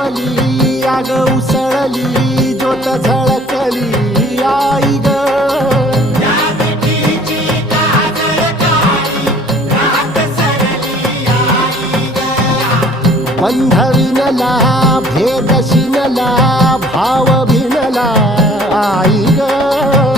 तापली आग उसळली ज्योत झळकली आई ग बंध विणला भेद शिनला भाव भिनला आई ग